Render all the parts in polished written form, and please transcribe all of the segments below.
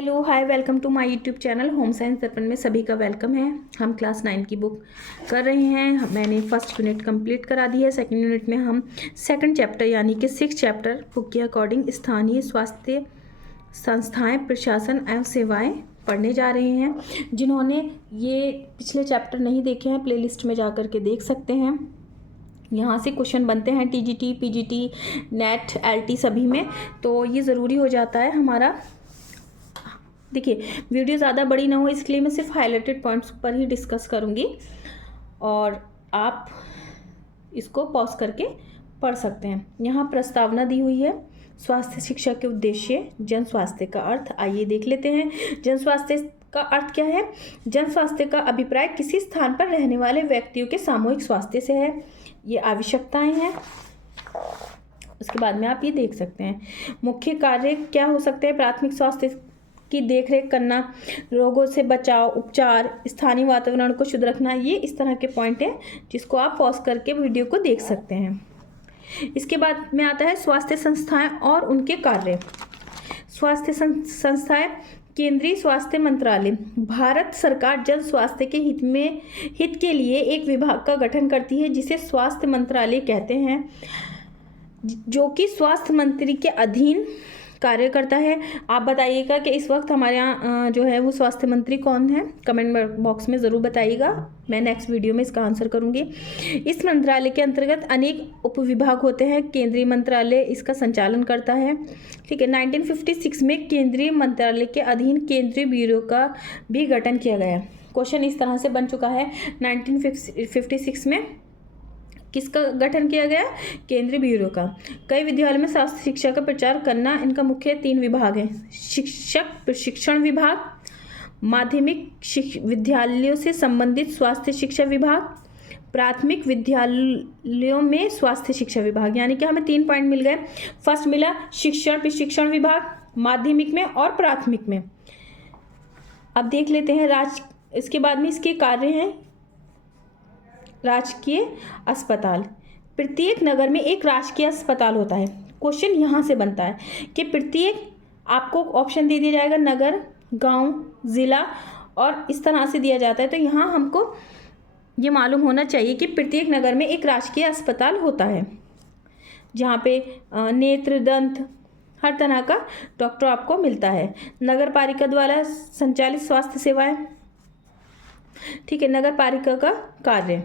Hello hi welcome to my YouTube channel home science Darpan में सभी का वेलकम है। हम क्लास 9 की बुक कर रहे हैं। मैंने फर्स्ट यूनिट कंप्लीट करा दी है। सेकंड यूनिट में हम सेकंड चैप्टर यानी कि 6 चैप्टर बुक के अकॉर्डिंग स्थानीय स्वास्थ्य संस्थाएं, प्रशासन एवं सेवाएं पढ़ने जा रहे हैं। जिन्होंने ये पिछले चैप्टर नहीं देखे हैं प्लेलिस्ट में जा कर के देख सकते हैं। यहाँ से क्वेश्चन बनते हैं टीजीटी, पीजीटी, नेट, एलटी सभी में, तो ये ज़रूरी हो जाता है हमारा। देखिए वीडियो ज़्यादा बड़ी ना हो इसलिए मैं सिर्फ हाईलाइटेड पॉइंट्स पर ही डिस्कस करूँगी और आप इसको पॉज करके पढ़ सकते हैं। यहाँ प्रस्तावना दी हुई है। स्वास्थ्य शिक्षा के उद्देश्य, जन स्वास्थ्य का अर्थ आइए देख लेते हैं। जन स्वास्थ्य का अर्थ क्या है? जन स्वास्थ्य का अभिप्राय किसी स्थान पर रहने वाले व्यक्तियों के सामूहिक स्वास्थ्य से है। ये आवश्यकताएं हैं। उसके बाद में आप ये देख सकते हैं मुख्य कार्य क्या हो सकते हैं। प्राथमिक स्वास्थ्य की देखरेख करना, रोगों से बचाव, उपचार, स्थानीय वातावरण को शुद्ध रखना, ये इस तरह के पॉइंट हैं जिसको आप पॉज करके वीडियो को देख सकते हैं। इसके बाद में आता है स्वास्थ्य संस्थाएं और उनके कार्य। स्वास्थ्य संस्थाएं केंद्रीय स्वास्थ्य मंत्रालय भारत सरकार जन स्वास्थ्य के हित के लिए एक विभाग का गठन करती है जिसे स्वास्थ्य मंत्रालय कहते हैं, जो कि स्वास्थ्य मंत्री के अधीन कार्य करता है। आप बताइएगा कि इस वक्त हमारे यहाँ जो है वो स्वास्थ्य मंत्री कौन है, कमेंट बॉक्स में ज़रूर बताइएगा। मैं नेक्स्ट वीडियो में इसका आंसर करूँगी। इस मंत्रालय के अंतर्गत अनेक उपविभाग होते हैं। केंद्रीय मंत्रालय इसका संचालन करता है। ठीक है। 1956 में केंद्रीय मंत्रालय के अधीन केंद्रीय ब्यूरो का भी गठन किया गया। क्वेश्चन इस तरह से बन चुका है। 1956 में किसका गठन किया गया? केंद्रीय ब्यूरो का। कई विद्यालयों में स्वास्थ्य शिक्षा का प्रचार करना। इनका मुख्य 3 विभाग हैं। शिक्षक प्रशिक्षण विभाग, माध्यमिक विद्यालयों से संबंधित स्वास्थ्य शिक्षा विभाग, प्राथमिक विद्यालयों में स्वास्थ्य शिक्षा विभाग। यानी कि हमें 3 पॉइंट मिल गए। फर्स्ट मिला शिक्षण प्रशिक्षण विभाग, माध्यमिक में और प्राथमिक में। अब देख लेते हैं इसके बाद में इसके कार्य हैं। राजकीय अस्पताल, प्रत्येक नगर में एक राजकीय अस्पताल होता है। क्वेश्चन यहाँ से बनता है कि प्रत्येक, आपको ऑप्शन दे दिया जाएगा नगर, गांव, ज़िला और इस तरह से दिया जाता है। तो यहाँ हमको ये मालूम होना चाहिए कि प्रत्येक नगर में एक राजकीय अस्पताल होता है जहाँ पे नेत्र, दंत, हर तरह का डॉक्टर आपको मिलता है। नगर पालिका द्वारा संचालित स्वास्थ्य सेवाएं। ठीक है। नगर पालिका का कार्य।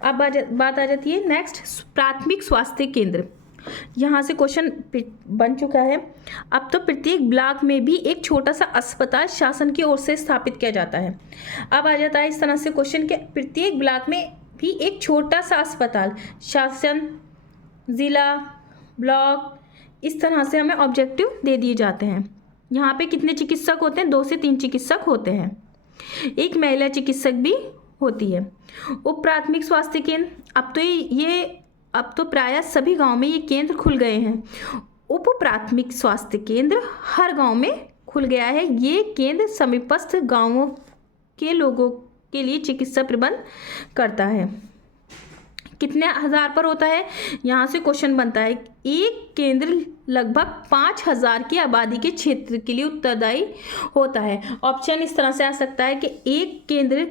अब बात आ जाती है नेक्स्ट प्राथमिक स्वास्थ्य केंद्र। यहाँ से क्वेश्चन बन चुका है। अब तो प्रत्येक ब्लॉक में भी एक छोटा सा अस्पताल शासन की ओर से स्थापित किया जाता है। अब आ जाता है इस तरह से क्वेश्चन के प्रत्येक ब्लॉक में भी एक छोटा सा अस्पताल, शासन, ज़िला, ब्लॉक, इस तरह से हमें ऑब्जेक्टिव दे दिए जाते हैं। यहाँ पे कितने चिकित्सक होते हैं? 2 से 3 चिकित्सक होते हैं। एक महिला चिकित्सक भी होती है। उप प्राथमिक स्वास्थ्य केंद्र, अब तो प्रायः सभी गांव में ये केंद्र खुल गए हैं। उप प्राथमिक स्वास्थ्य केंद्र हर गांव में खुल गया है। ये केंद्र समीपस्थ गांवों के लोगों के लिए चिकित्सा प्रबंध करता है। कितने हजार पर होता है? यहाँ से क्वेश्चन बनता है। एक केंद्र लगभग 5000 की आबादी के क्षेत्र के लिए उत्तरदायी होता है। ऑप्शन इस तरह से आ सकता है कि एक केंद्र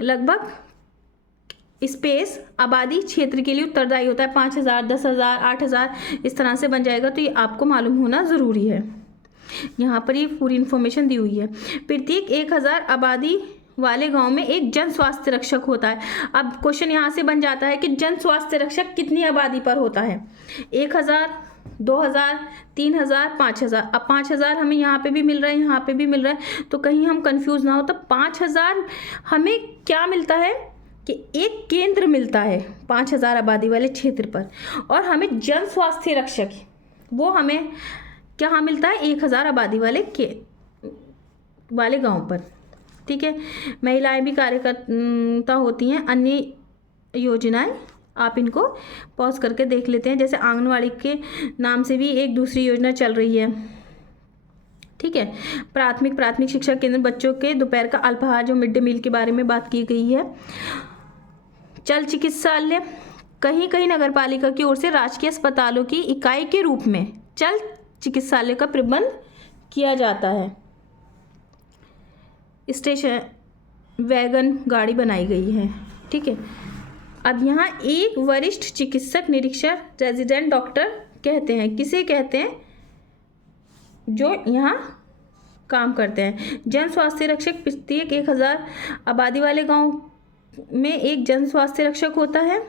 लगभग स्पेस आबादी क्षेत्र के लिए उत्तरदायी होता है। 5000, 10,000, 8,000 इस तरह से बन जाएगा। तो ये आपको मालूम होना ज़रूरी है। यहाँ पर ये पूरी इन्फॉर्मेशन दी हुई है। प्रत्येक 1000 आबादी वाले गांव में एक जन स्वास्थ्य रक्षक होता है। अब क्वेश्चन यहाँ से बन जाता है कि जन स्वास्थ्य रक्षक कितनी आबादी पर होता है? 1000, 2000, 3000, 5000। अब 5000 हमें यहाँ पे भी मिल रहा है, यहाँ पे भी मिल रहा है, तो कहीं हम कंफ्यूज ना हो। तो 5000 हमें क्या मिलता है कि एक केंद्र मिलता है 5000 आबादी वाले क्षेत्र पर, और हमें जन स्वास्थ्य रक्षक वो हमें क्या मिलता है? 1000 आबादी वाले गाँव पर। ठीक है। महिलाएं भी कार्यकर्ता होती हैं। अन्य योजनाएं आप इनको पॉज करके देख लेते हैं। जैसे आंगनवाड़ी के नाम से भी एक दूसरी योजना चल रही है। ठीक है। प्राथमिक शिक्षा केंद्र, बच्चों के दोपहर का अल्पाहार जो मिड डे मील के बारे में बात की गई है। चल चिकित्सालय, कहीं कहीं नगर पालिका की ओर से राजकीय अस्पतालों की इकाई के रूप में चल चिकित्सालय का प्रबंध किया जाता है। स्टेशन वैगन गाड़ी बनाई गई है। ठीक है, अब यहाँ एक वरिष्ठ चिकित्सक निरीक्षक रेजिडेंट डॉक्टर कहते हैं, किसे कहते हैं? जो यहाँ काम करते हैं। जन स्वास्थ्य रक्षक प्रत्येक 1000 आबादी वाले गांव में एक जन स्वास्थ्य रक्षक होता है।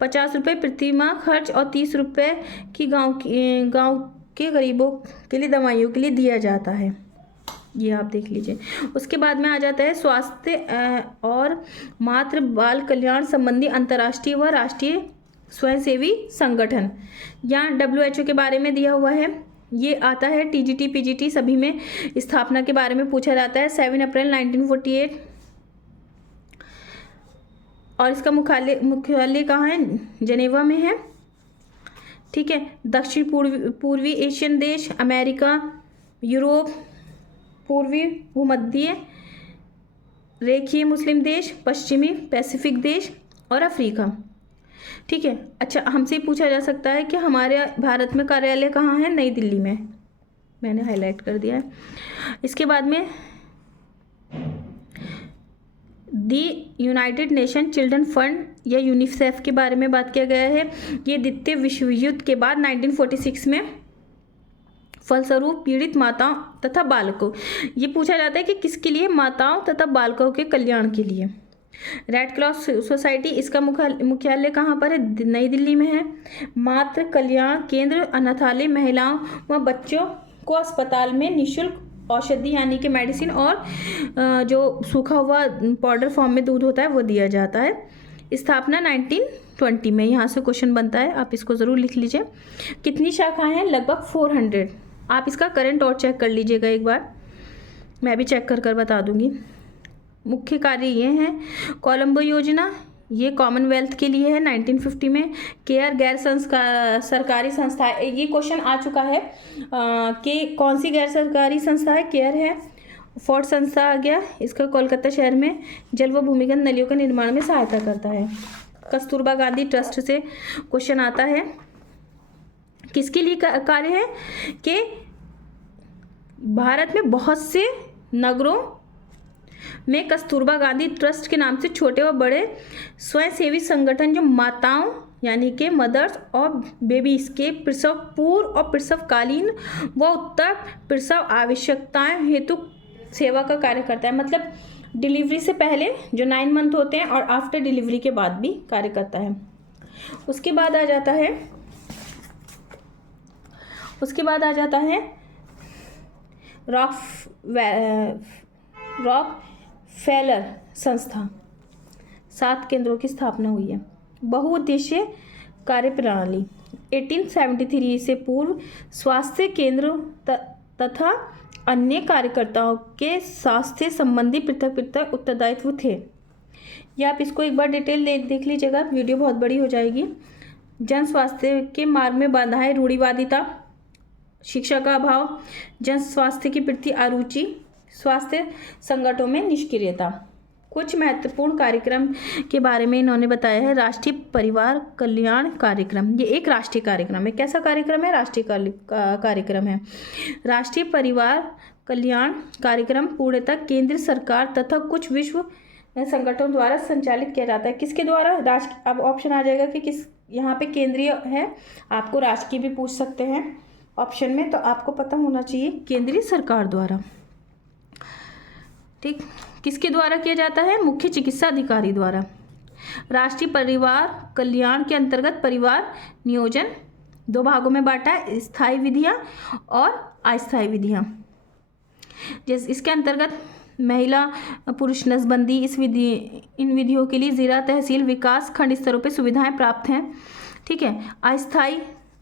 50 रुपये प्रति माह खर्च और 30 रुपये की गांव के गरीबों के लिए दवाइयों के लिए दिया जाता है। ये आप देख लीजिए। उसके बाद में आ जाता है स्वास्थ्य और मातृ बाल कल्याण संबंधी अंतर्राष्ट्रीय व राष्ट्रीय स्वयंसेवी संगठन। यहाँ WHO के बारे में दिया हुआ है। ये आता है TGT PGT सभी में। स्थापना के बारे में पूछा जाता है 7 अप्रैल 1948। और इसका मुख्यालय कहाँ है? जेनेवा में है। ठीक है, दक्षिण पूर्वी एशियन देश, अमेरिका, यूरोप, पूर्वी भूमध्य रेखीय मुस्लिम देश, पश्चिमी पैसिफिक देश और अफ्रीका। ठीक है, अच्छा, हमसे पूछा जा सकता है कि हमारे भारत में कार्यालय कहाँ है? नई दिल्ली में, मैंने हाईलाइट कर दिया है। इसके बाद में दी यूनाइटेड नेशन चिल्ड्रन फंड या यूनिसेफ के बारे में बात किया गया है। ये द्वितीय विश्व युद्ध के बाद 1946 में फलस्वरूप पीड़ित माताओं तथा बालकों, ये पूछा जाता है कि किसके लिए? माताओं तथा बालकों के कल्याण के लिए। रेड क्रॉस सोसाइटी, इसका मुख्यालय कहाँ पर है? नई दिल्ली में है। मातृ कल्याण केंद्र अनाथालय महिलाओं व बच्चों को अस्पताल में निःशुल्क औषधि यानी कि मेडिसिन और जो सूखा हुआ पाउडर फॉर्म में दूध होता है वो दिया जाता है। स्थापना 1920 में। यहाँ से क्वेश्चन बनता है, आप इसको ज़रूर लिख लीजिए। कितनी शाखाएं हैं? लगभग 400। आप इसका करंट और चेक कर लीजिएगा एक बार, मैं भी चेक कर बता दूंगी। मुख्य कार्य ये हैं। कोलंबो योजना, ये कॉमनवेल्थ के लिए है 1950 में। केयर गैर सरकारी संस्था, ये क्वेश्चन आ चुका है कि कौन सी गैर सरकारी संस्था है? केयर है। फोर्ट संस्था आ गया, इसका कोलकाता शहर में जल व भूमिगत नलियों के निर्माण में सहायता करता है। कस्तूरबा गांधी ट्रस्ट से क्वेश्चन आता है, किसके लिए कार्य है? कि भारत में बहुत से नगरों में कस्तूरबा गांधी ट्रस्ट के नाम से छोटे व बड़े स्वयंसेवी संगठन जो माताओं यानी कि मदर्स और बेबीज के प्रसव पूर्व और प्रसवकालीन व उत्तर प्रसव आवश्यकताएं हेतु सेवा का कार्य करता है। मतलब डिलीवरी से पहले जो 9 मंथ होते हैं और आफ्टर डिलीवरी के बाद भी कार्य करता है। उसके बाद आ जाता है रॉकफेलर संस्था। 7 केंद्रों की स्थापना हुई है। बहुउद्देशीय कार्यप्रणाली 1873 से पूर्व स्वास्थ्य केंद्र तथा अन्य कार्यकर्ताओं के स्वास्थ्य संबंधी पृथक उत्तरदायित्व थे। या आप इसको एक बार डिटेल देख लीजिएगा, वीडियो बहुत बड़ी हो जाएगी। जन स्वास्थ्य के मार्ग में बाधाएं, रूढ़िवादिता, शिक्षा का अभाव, जन स्वास्थ्य के प्रति अरुचि, स्वास्थ्य संगठनों में निष्क्रियता। कुछ महत्वपूर्ण कार्यक्रम के बारे में इन्होंने बताया है। राष्ट्रीय परिवार कल्याण कार्यक्रम, ये एक राष्ट्रीय कार्यक्रम है। कैसा कार्यक्रम है? राष्ट्रीय कार्यक्रम है। राष्ट्रीय परिवार कल्याण कार्यक्रम पूर्णतः केंद्र सरकार तथा कुछ विश्व संगठनों द्वारा संचालित किया जाता है। किसके द्वारा? राष्ट्र। अब ऑप्शन आ जाएगा कि किस, यहाँ पे केंद्रीय है, आपको राष्ट्र की भी पूछ सकते हैं ऑप्शन में, तो आपको पता होना चाहिए केंद्रीय सरकार द्वारा। ठीक, किसके द्वारा किया जाता है? मुख्य चिकित्सा अधिकारी द्वारा। राष्ट्रीय परिवार कल्याण के अंतर्गत परिवार नियोजन 2 भागों में बांटा है, स्थायी विधियां और अस्थायी विधियां। जैसे इसके अंतर्गत महिला पुरुष नसबंदी, इन विधियों के लिए जिला तहसील विकास खंड स्तरों पर सुविधाएं प्राप्त हैं। ठीक है।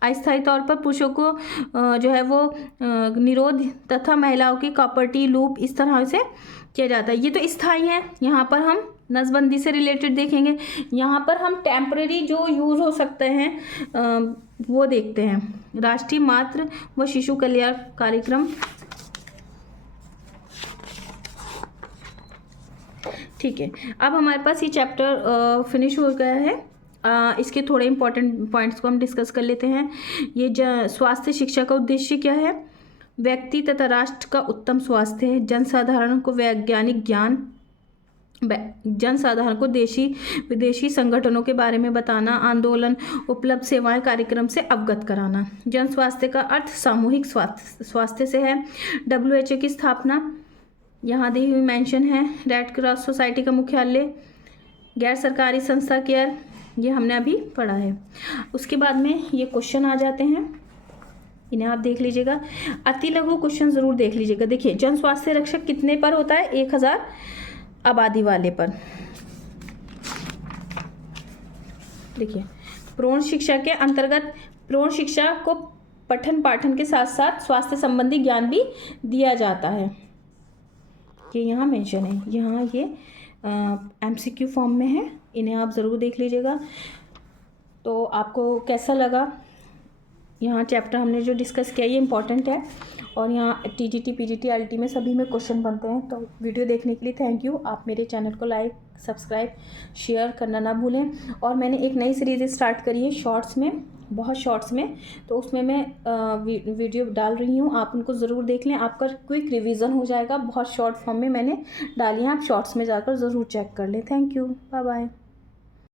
अस्थायी तौर पर पुरुषों को जो है वो निरोध तथा महिलाओं की प्रॉपर्टी लूप इस तरह से किया जाता है। ये तो स्थायी है। यहाँ पर हम नसबंदी से रिलेटेड देखेंगे। यहाँ पर हम टेम्पररी जो यूज़ हो सकते हैं वो देखते हैं। राष्ट्रीय मातृ व शिशु कल्याण कार्यक्रम। ठीक है, अब हमारे पास ये चैप्टर फिनिश हो गया है। इसके थोड़े इंपॉर्टेंट पॉइंट्स को हम डिस्कस कर लेते हैं। ये स्वास्थ्य शिक्षा का उद्देश्य क्या है? व्यक्ति तथा राष्ट्र का उत्तम स्वास्थ्य है। जनसाधारण को वैज्ञानिक ज्ञान, जनसाधारण को देशी विदेशी संगठनों के बारे में बताना, आंदोलन, उपलब्ध सेवाएं, कार्यक्रम से अवगत कराना। जन स्वास्थ्य का अर्थ सामूहिक स्वास्थ्य से है। WHO की स्थापना यहाँ दी हुई मेंशन है। रेड क्रॉस सोसाइटी का मुख्यालय, गैर सरकारी संस्था केयर, ये हमने अभी पढ़ा है। उसके बाद में ये क्वेश्चन आ जाते हैं, इन्हें आप देख लीजिएगा। अति लघु क्वेश्चन जरूर देख लीजिएगा। देखिए, जन स्वास्थ्य रक्षक कितने पर होता है? 1000 आबादी वाले पर। देखिए, भ्रूण शिक्षा के अंतर्गत भ्रूण शिक्षा को पठन पाठन के साथ साथ स्वास्थ्य संबंधी ज्ञान भी दिया जाता है। ये यहाँ मेंशन है, यहाँ ये MCQ फॉर्म में है, इन्हें आप ज़रूर देख लीजिएगा। तो आपको कैसा लगा? यहाँ चैप्टर हमने जो डिस्कस किया ये इंपॉर्टेंट है, और यहाँ TGT PGT LT में सभी में क्वेश्चन बनते हैं। तो वीडियो देखने के लिए थैंक यू। आप मेरे चैनल को लाइक, सब्सक्राइब, शेयर करना ना भूलें। और मैंने एक नई सीरीज़ स्टार्ट करी है शॉर्ट्स में, बहुत शॉर्ट्स में, तो उसमें मैं वीडियो डाल रही हूँ, आप उनको ज़रूर देख लें। आपका क्विक रिवीजन हो जाएगा। बहुत शॉर्ट फॉर्म में मैंने डाली हैं, आप शॉर्ट्स में जाकर ज़रूर चेक कर लें। Thank you, bye bye.